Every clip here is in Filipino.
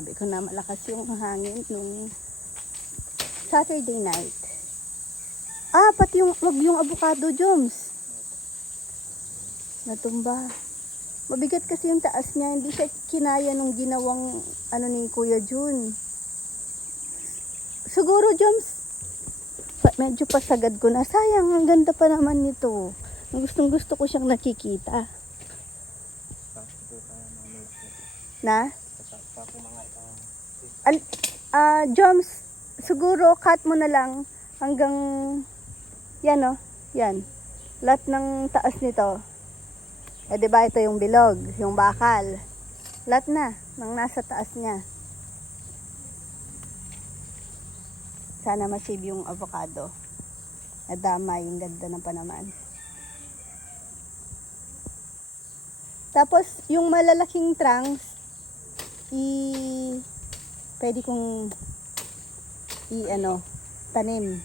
sabi ko na malakas yung hangin nung Saturday night. Pati yung avocado, Joms. Natumba. Mabigat kasi yung taas niya. Hindi siya kinaya nung ginawang ni Kuya Jun. Siguro, Joms, medyo pasagad ko na. Sayang, ang ganda pa naman nito. Gustong gusto ko siyang nakikita. Na? Joms, siguro cut mo na lang hanggang yan yan. Lahat ng taas nito. Diba ito yung bilog, yung bakal. Lahat na ng nasa taas niya. Sana masave yung avocado. Nadama yung ganda ng panaman. Tapos yung malalaking trunks pwede kong tanim.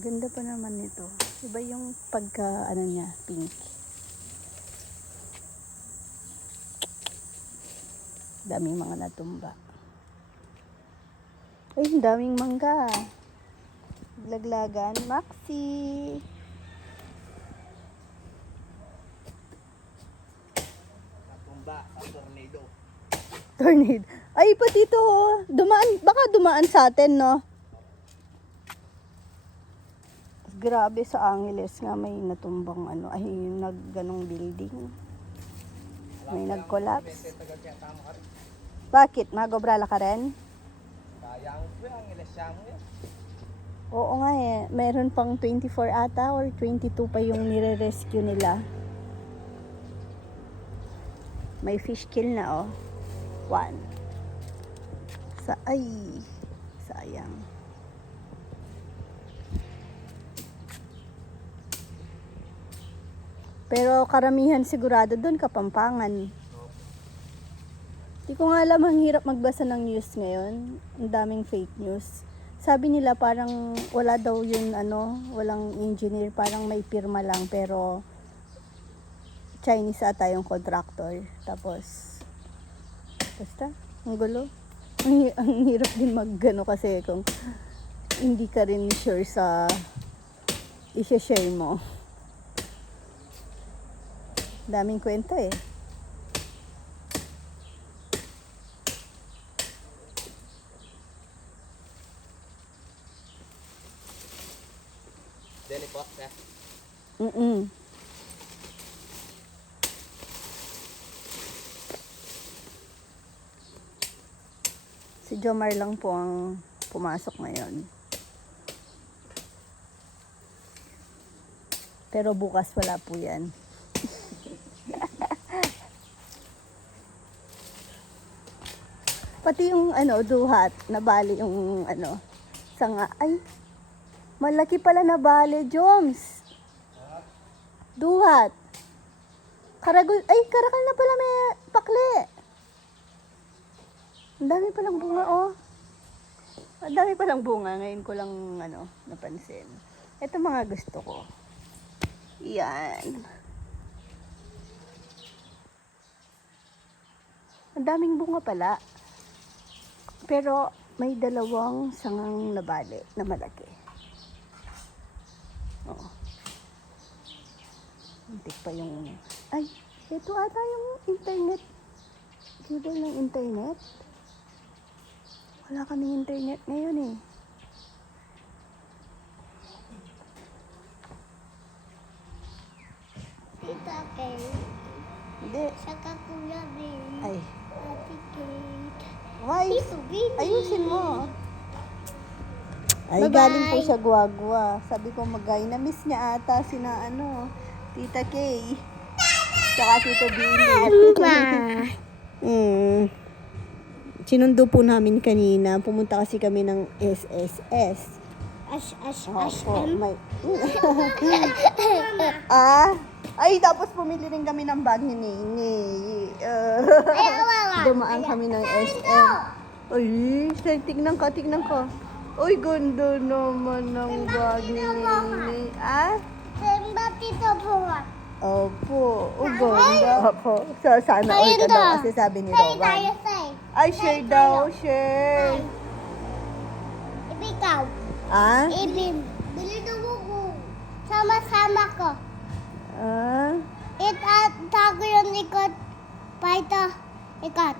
Ganda pa naman nito. Iba yung pagka niya, pink. Daming mga natumba. Ay, daming mangga. Laglagan, Maxi. Natumba sa tornado. Tornado. Ay, pati ito. Baka dumaan sa atin, no? Grabe sa Angeles nga may natumbang ganong building. May nag-collapse. Bakit? Magobrala ka rin? Sayang ko ang ilasya mo yan. Oo nga eh. Meron pang 24 ata or 22 pa yung nire-rescue nila. May fish kill na 1. Sayang. Pero karamihan sigurado doon Kapampangan. Di ko nga alam, ang hirap magbasa ng news ngayon. Ang daming fake news. Sabi nila parang wala daw yun walang engineer, parang may pirma lang pero Chinese ata yung contractor. Tapos basta, ang gulo. Ang hirap din kasi kung hindi ka rin sure sa i-share mo. Daming kwento eh. Deli po, ya. Si Jomar lang po ang pumasok ngayon. Pero bukas wala po yan. Pati yung duhat, nabali yung sanga. Ay, malaki pala nabali, Joms. Duhat. Karakal na pala may pakli. Ang dami palang bunga, Ang dami palang bunga. Ngayon ko lang, napansin. Ito mga gusto ko. Yan. Ang daming bunga pala. Pero may 2 sangang nabali na malaki. Hintik pa yung... Ay, ito ata yung internet. Cable ng internet. Wala kaming internet ngayon eh. Tita Kay. Hindi. Saka Kuya Bin. Ay. Ate Kate. Why? Tito Bin. Ayusin mo. Ay, Bye-bye. galing po siya guwagwa. Sabi ko na-miss niya ata sina Tita Kay. Tsaka Tito Billy. Sinundo po namin kanina. Pumunta kasi kami ng SSS. May... Ay, tapos pumili rin kami ng bag ni Nini. Dumaan kami ng SM. Ay, tignan ka. Uy, ganda naman ng bag ni Nini. Saan ba Tito Bunga? Opo. O, ganda. Opo. So, sana all Ayun ka daw daw. kasi sabi ni Say tayo, Rowan. say. Ay, share daw, share. Ikaw. Ah? Ibim. Bili daw ako. Sama-sama ko. Ah? Tago yung ikot. Paito. Ikot.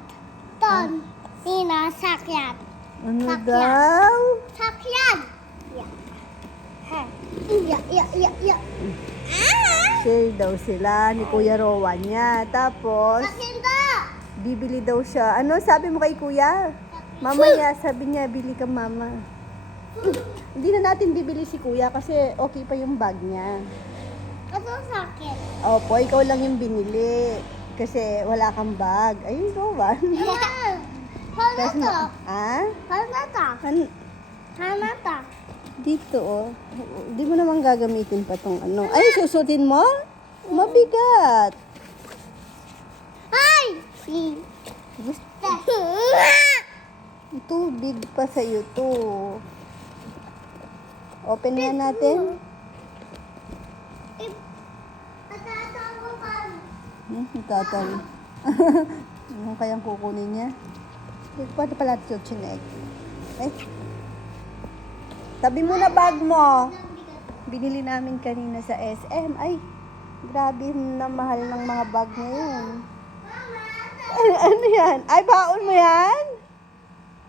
Ton. Nina. Sakyan. Ano Sakyan. daw? Sakyan. Ya. Ha. Ya. Share daw sila ni Kuya Rowan niya. Tapos, Sakyan daw. bibili daw siya. Ano sabi mo kay Kuya? Mamaya, sabi niya, bili ka mama. Hindi na natin bibili si Kuya kasi okay pa yung bag niya. Ito sakyan. Opo, ikaw lang yung binili. Kasi wala kang bag. Ay, Rowan. Paano to? Ah? Paano to? Paano to? Dito, oh. Hindi mo naman gagamitin pa tong ano. Ay, susutin mo? Mabigat. Ay! Gusto, tubig pa sa'yo to. Open nga natin. Patatawa ka. Tatali. Ano kayang kukunin niya? Paano pala ito chinek? Eh? Tabi mo na bag mo. Binili namin kanina sa SM. Ay, grabe na mahal ng mga bag ngayon. Ano yan? Ay, baon mo yan?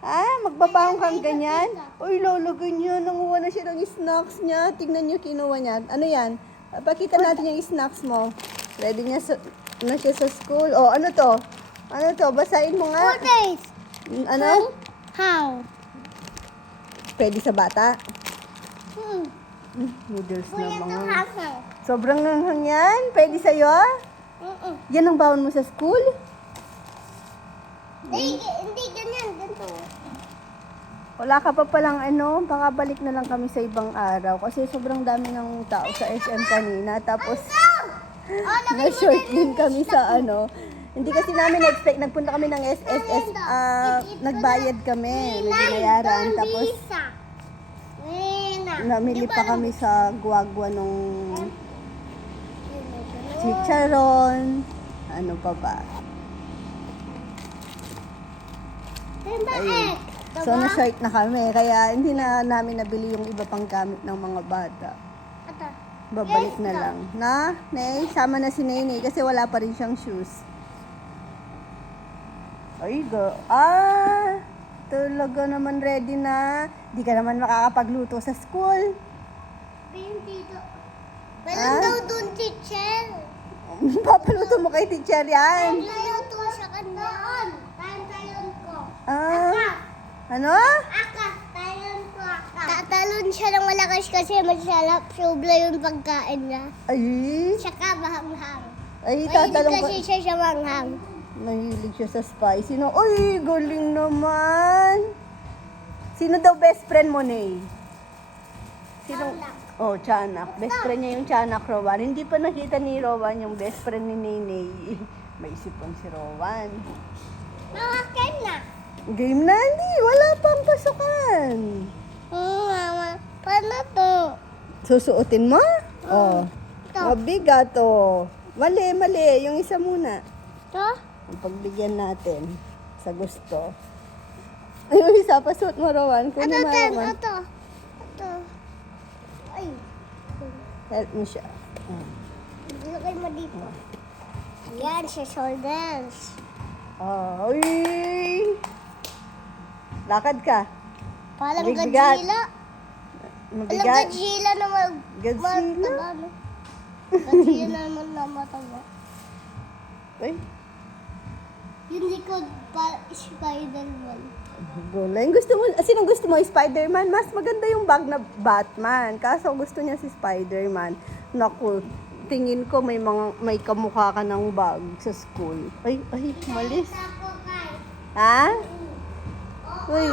Ah, magbabaon kang ganyan? Uy, lolo, ganyan. Nanguha na siya ng snacks niya. Tignan niyo, kinuha niya. Ano yan? Pakita natin yung snacks mo. Ready niya na siya sa school. Oh, ano to? Ano to? Basahin mo nga. 4 days. Ano? How? Pwede sa bata? Hmm. Noodles na Kuya to mga. hustle. Sobrang nanghang yan. Pwede sa'yo? Yan ang baon mo sa school? Hindi ganyan. Ganito. Wala ka pa palang ano, baka balik na lang kami sa ibang araw. Kasi sobrang dami ng tao sa SM kanina. Tapos, na-short din kami sa ano. Hindi kasi namin na-expect. Nagpunta kami ng SSS. Nagbayad kami. May binayaran. Tapos, namili pa kami sa guwagwa nung chicharon. Ano pa ba? Ayun. So, na-short na kami. Kaya, hindi na namin nabili yung iba pang gamit ng mga bata. Babalik na lang. Na, Nay, sama na si Nene kasi wala pa rin siyang shoes. Ay, talaga naman ready na. Di ka naman makakapagluto sa school. Meron daw dun, teacher. Papaluto mo kay teacher yan. Tayo to sa kanya. Tayon ko. Ano? Tayon ko. Tatalon siya ng malakas kasi masarap. Sobra yung pagkain niya. Ay, Tsaka mahanghang. ay, Mahilig tatalong kasi siya sa manghang. Nahilig siya sa spicy. No? Uy, galing naman. Sino daw best friend mo, Nay? Sino? Tiyanak. Oh, Tiyanak. Best friend niya yung Tiyanak, Rowan. Hindi pa nakita ni Rowan yung best friend ni Nene. May isipon si Rowan. Makakin na. Game na, hindi. Wala pang pasukan. Mama. Paano to? Susuotin mo? Oh. Ito. Mabigat, oh. Mali. Yung isa muna. To? Ang pagbigyan natin sa gusto. Ay, yung isa pa suot mo, Rowan. Kunin mo, Rowan. Ito. Ay. Help mo siya. Ilagay mo dito. Yan, sa shoulders. Oh, uy! Lakad ka. Parang Bigat. Godzilla. Alam, Mabigat. Godzilla na Godzilla? mataba, no? Godzilla naman na mataba. Uy, Yung likod pa Spider-Man. galing. Sinong gusto mo? Spider-Man? Mas maganda yung bag na Batman. Kaso gusto niya si Spider-Man. Naku, tingin ko may kamukha ka ng bag sa school. Ay, malis. Ako kay. Ha? Uy,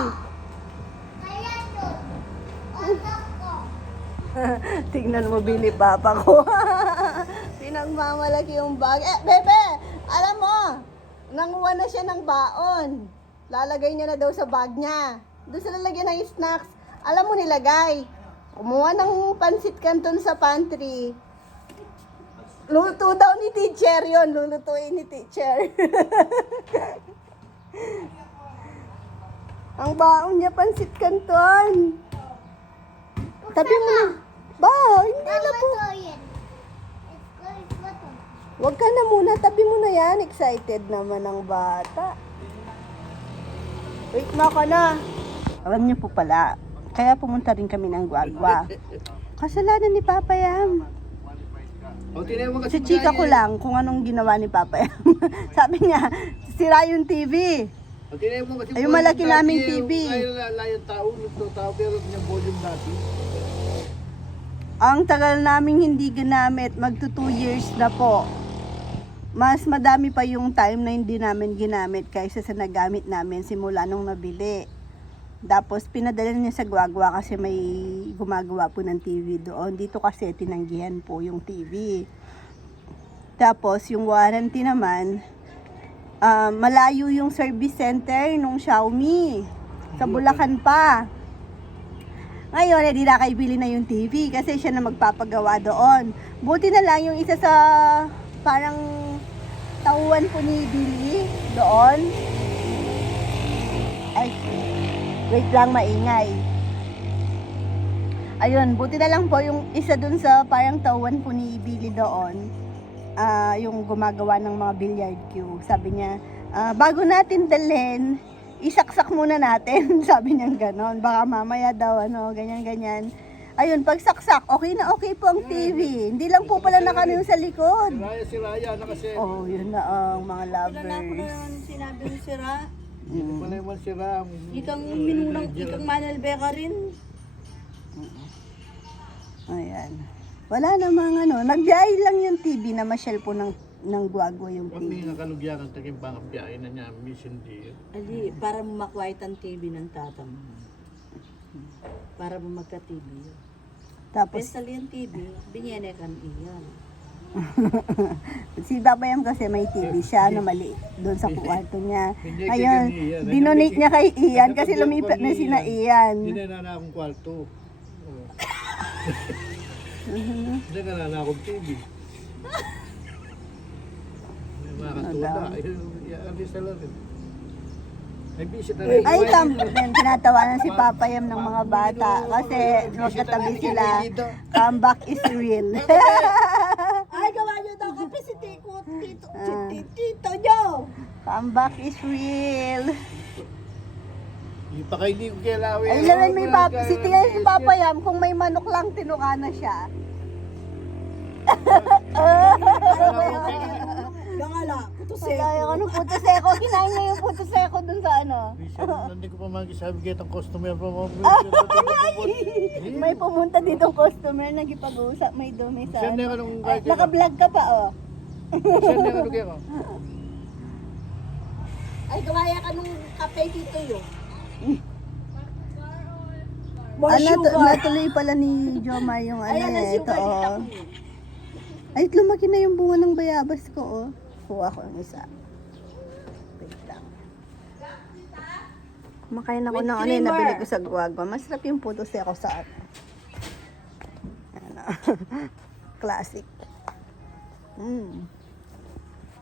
Kaya to. Otak ko. tingnan mo, bili papa ko. Pinagmamalaki yung bag. Bebe, alam mo, nanguha na siya ng baon. Lalagay niya na daw sa bag niya. Doon sa lalagyan ng snacks. Alam mo nilagay. Kumuha ng pansit canton sa pantry. Luto daw ni teacher yun. Lulutuin ni teacher. Ang baon niya, pansit canton. Tabi mo na. Ba, hindi na po. Huwag ka na muna. Tabi mo na yan. Excited naman ang bata. Wait na ka na. Alam niyo po pala, kaya pumunta rin kami ng Guagua. Kasalanan ni Papa Yam. O, tinayin mo Si chika ko lang kung anong ginawa ni Papa Yam. Sabi niya, sira yung TV. O, tinayin mo kasi... Ay, yung malaki naming TV. Yung tao, pero yung volume dati. Ang tagal naming hindi ginamit, magto 2 years na po. Mas madami pa yung time na hindi namin ginamit kaysa sa nagamit namin simula nung nabili. Tapos pinadala niya sa Guagua kasi may gumagawa po ng TV doon. Dito kasi tinanggihan po yung TV. Tapos yung warranty naman, malayo yung service center nung Xiaomi. Sa Bulacan pa. Ngayon, hindi na kaibili na yung TV kasi siya na magpapagawa doon. Buti na lang yung isa sa parang tauhan po ni Billy doon. Ay, wait lang, maingay. Ayun, buti na lang po yung isa dun sa parang tauhan po ni Billy doon. Yung gumagawa ng mga billiard cue. Sabi niya, bago natin dalhin, isaksak muna natin. Sabi niya ganon. Baka mamaya daw, ganyan-ganyan. Ayun, pag saksak, okay na okay po ang TV. Hindi lang po pala nakanin sa likod. Si Raya na kasi. Oh, yun na ang mga lovers. Sinabi mo sira, Hindi pa naman si Ram. ikang minunang, ikang Manal Beca rin. Ayan. Wala namang nag-biyahe lang yung TV na masyal po ng Guagua yung Pag may TV. nakalugyan ang taging bang biyahe na niya, mission day. Ali, para mo makwait ang TV ng tata mo. Para mo magka-TV. Tapos, Pestal yung TV, binyene kan iyan. si Papa Yam kasi may TV siya na maliit doon sa kwarto niya. Hindi Ngayon, kay Ian. dinonate niya kay Ian kasi lumipat na sina Ian. Hindi na akong kwarto. Hindi na akong TV. Mga katula. Yan sa rin. Ay, visit na rin. Ay, tinatawanan si Papa Yam ng mga bata kasi magkatabi sila. Comeback is real. Ay, gawa nyo daw kape si Tito nyo! Comeback is real. Ipakaili ko kay Lawi. Ay, lalan may tingnan si Papa Yam kung may manok lang tinuka na siya. Gangala, puto Kaya ko ng puto seko. Kinain niya yung puto seko dun sa Hindi ko pa magisabi kahit ang customer pa mo. May pumunta ditong customer, nagipag-uusap, may dumi sa Send na ka nung Ay, naka-vlog ka pa, oh. Send na ka nung kaya. Ay, gawaya ka nung kape dito yun. Natuloy pala ni Jomar yung Ayan ang ito, sugar oh. dito. Ay, lumaki na yung bunga ng bayabas ko, oh. Kuha ko ng isa. Wait lang. Makain ako With ng creamer. nabili ko sa Guagua. Masarap yung puto seko sa classic.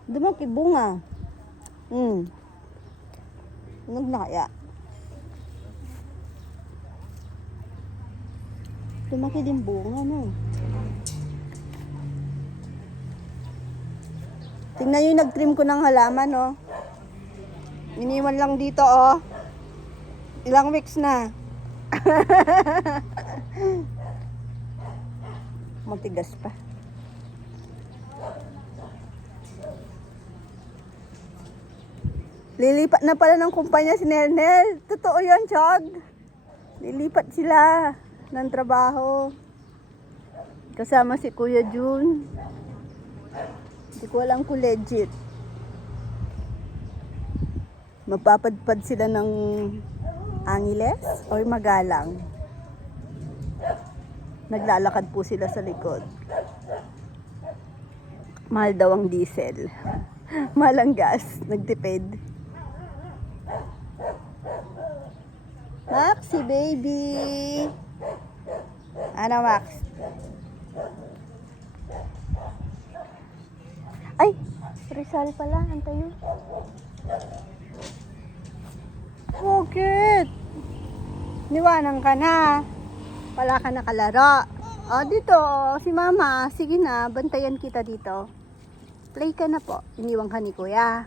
Dumaki bunga. Huwag na kaya. Lumaki din bunga, no? Tingnan nyo yung nag-trim ko ng halaman, no? Iniwan lang dito, oh. Ilang weeks na. Matigas pa. Lilipat na pala ng kumpanya si Nernel. Totoo yan, Chog. Lilipat sila ng trabaho. Kasama si Kuya Jun. Hindi ko alam kung legit. Mapapadpad sila ng Angeles or Magalang. Naglalakad po sila sa likod. Mahal daw ang diesel. Mahal ang gas. Nagtipid. Maxi baby. Ano, Max? Ay, Rizal pala. Antayo. Bakit? Niwanan ka na. Wala ka nakalaro. O, dito. Si mama. Sige na. Bantayan kita dito. Play ka na po. Iniwan ka ni kuya.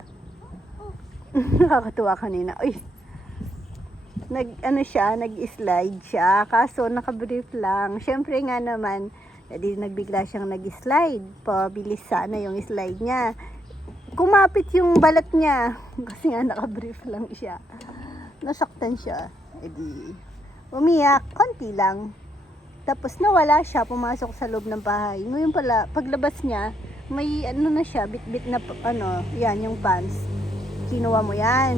Nakakatuwa kanina. Uy. Nag-slide siya. Kaso, nakabrief lang. Siyempre nga naman, nagbigla siyang nag-slide. Pabilis sana yung slide niya. Kumapit yung balat niya. Kasi nga nakabrief lang siya. Nasaktan siya. Umiyak. Konti lang. Tapos nawala siya. Pumasok sa loob ng bahay. Ngayon pala, paglabas niya, may na siya, bit-bit na yan yung pants. Kinuha mo yan.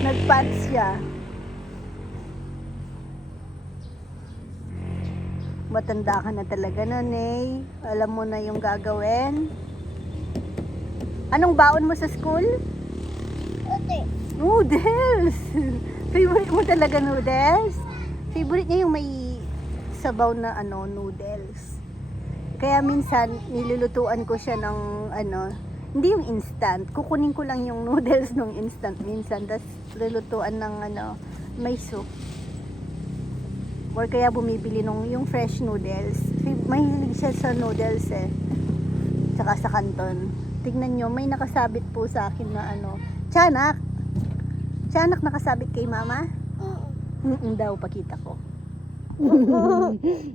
Nagpants siya. Matanda ka na talaga nun eh. Alam mo na yung gagawin. Anong baon mo sa school? Ate. Noodles! Favorite mo talaga noodles? Favorite niya yung may sabaw na noodles. Kaya minsan, nilulutuan ko siya ng hindi yung instant. Kukunin ko lang yung noodles nung instant minsan. Tapos lulutuan ng may soup. Or kaya bumibili yung fresh noodles. Mahilig siya sa noodles eh. Tsaka sa kanton. Tignan nyo, may nakasabit po sa akin na tiyanak. Tiyanak nakasabit kay mama? Daw, pakita ko.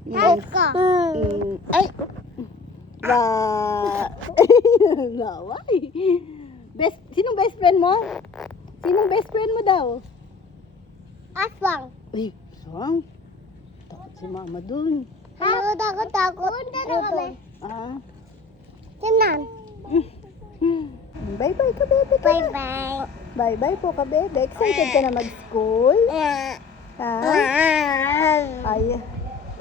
Help ka. Ay! Laway. Sinong best friend mo? Sinong best friend mo daw? Aswang. Ay, saan? Takot si mama dun. Takot. Punta na kami. Ah. Tinan. Bye-bye ka, bebe. Bye-bye. Bye-bye po ka, bebe. Excited ka na mag-school? Ha? Ay,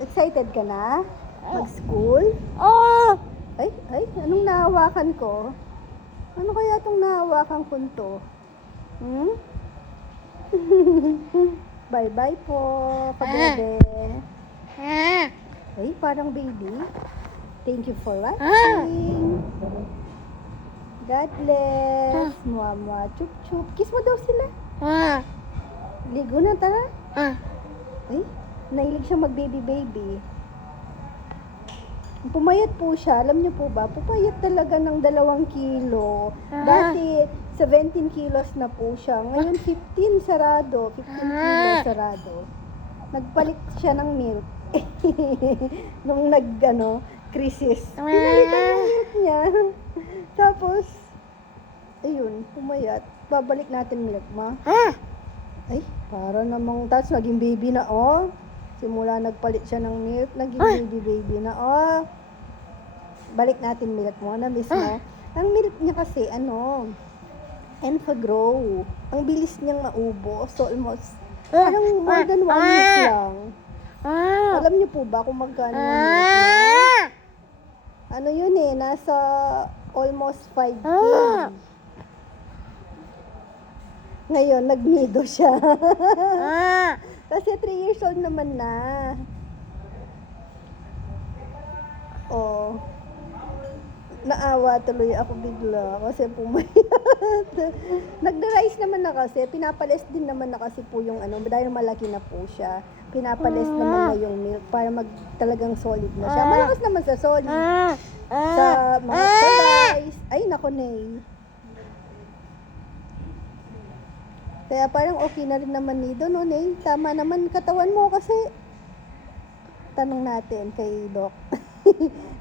excited ka na? Mag-school? Oh! Ay, anong nahawakan ko? Ano kaya itong nahawakan ko to? Bye-bye po, kabebe. Ay, parang baby. Thank you for watching. God bless. Mwah, chup-chup. Kiss mo daw sila. Ligo na, tara. Ay, nahilig siya mag-baby-baby. Pumayat po siya. Alam niyo po ba? Pumayat talaga ng 2 kilo. Dati, 17 kilos na po siya. Ngayon, 15 sarado. 15 kilos sarado. Nagpalit siya ng milk. Nung crisis. Pinalitan yung milk niya. Tapos, ayun, pumayat. Babalik natin milk, ma. Ay, para namang, tapos naging baby na, oh. Simula nagpalit siya ng milk, naging baby na, oh. Balik natin milk mo, na-miss mo. Ang milk niya kasi, Enfagrow. Ang bilis niyang maubos. So, almost, parang more than 1 week lang. Alam niyo po ba kung magkano yung milk niya? Ano yun eh, nasa almost 5K. Ngayon, nagnido siya. Kasi 3 years old naman na. Oh. Naawa tuloy ako bigla kasi pumayat. Nagda-rice naman na kasi. Pinapalis din naman na kasi po yung dahil malaki na po siya. Pinapalis naman na yung milk para talagang solid na siya. Malakas naman sa solid. Sa mga rice. Ay, nako Nay. Kaya parang okay na rin naman nido, no, Nay? Tama naman katawan mo kasi. Tanong natin kay Doc.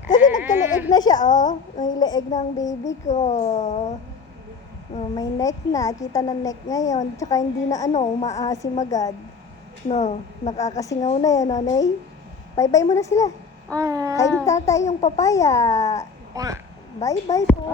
Kasi nagka-leeg na siya, oh. May leeg ng baby ko. Oh, may neck na. Kita na neck ngayon. Tsaka hindi na umaasim agad. No, nakakasingaw na yan, no, Nay? Bye-bye mo na sila. Kain na tayong papaya. Bye-bye po.